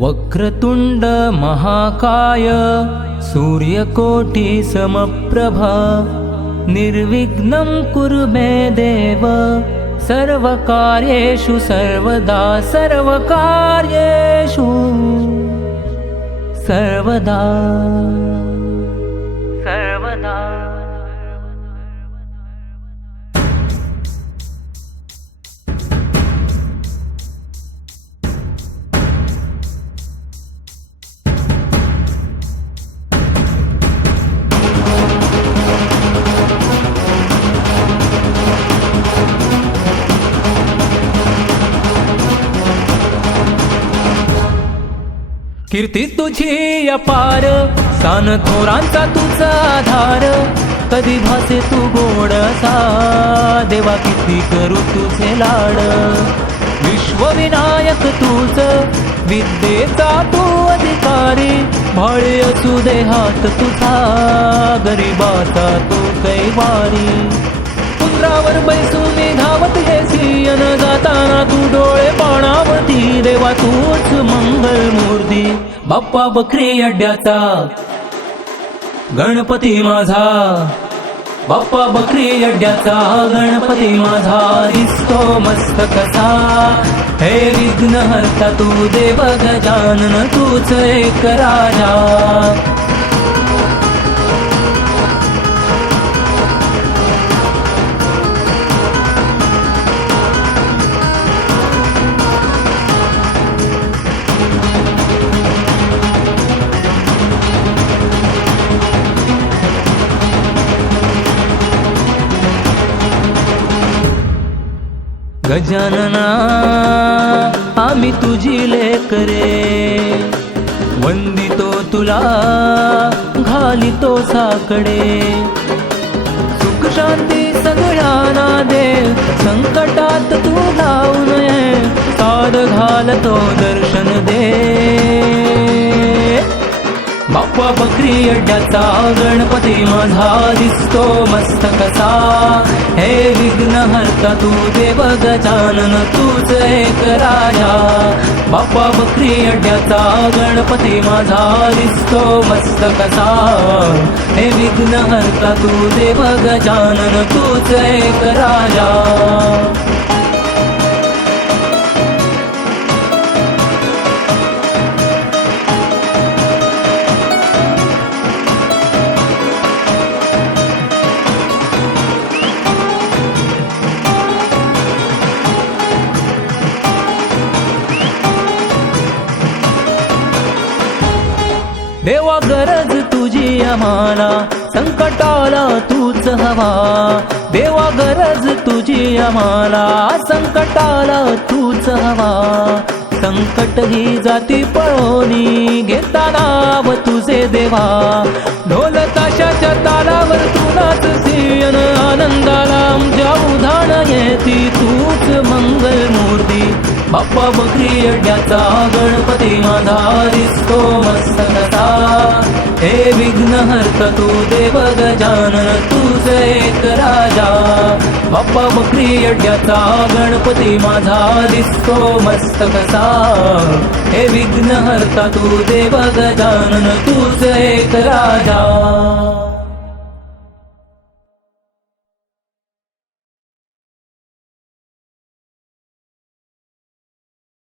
वक्रतुंड महाकाय सूर्यकोटि समप्रभा निर्विघ्नं कुरु मे देव सर्वकार्येषु सर्वदा सर्वकार्येषु सर्वदा सर्वदा। कीर्ती तुझी अपार सान थोरांचा तुझा आधार कधी भासे तू गोडसा देवा किती करू तुझे लाड विश्वविनायक तूच विद्येचा तू अधिकारी भाळे असू दे हात तुझा गरिबाचा तू कैवारी पुत्रावर बैसून धावत येसी अन जाताना तू डोळे पाणावती देवा तूच मंगल मूर्ती बाप्पा बकरी अड्ड्याचा गणपती माझा बाप्पा बकरी अड्ड्याचा गणपती माझा दिसतो मस्त कसा हे विघ्नहर्ता तू देव गजानन तूच एक राजा गजानना आम्ही तुझी लेकरे वंदितो तुला घालितो साकडे सुख शांती सगळ्यांना दे संकटात तू धावू नये साद घालतो दर्शन दे बाप्पा बकरी अड्ड्याचा गणपती माझा दिसतो मस्त कसा हे विघ्नहर्ता तू देव गजानन तूच एक राजा बाप्पा बकरी अड्ड्याचा गणपती माझा दिसतो मस्त कसा हे विघ्नहर्ता तू देव गजानन तूच एक राजा देवा गरज तुझी आम्हाला संकटाला तूच हवा देवा गरज तुझी आम्हाला संकटाला तूच हवा संकट ही जाती पळोनी घेता नाव तुझे देवा ढोल ताशाच्या तालावर तू नाचसी अन आनंदाला आमच्या उधाण येती तूच मंगल मूर्ती बाप्पा बकरी अड्ड्याचा गणपती माझा दिसतो मस्त कसा हे विघ्नहर्ता तू देव गजानन तूच एक राजा बाप्पा बकरी अड्ड्याचा गणपती माझा दिसतो मस्त कसा हे विघ्नहर्ता तू देव गजानन तूच एक राजा।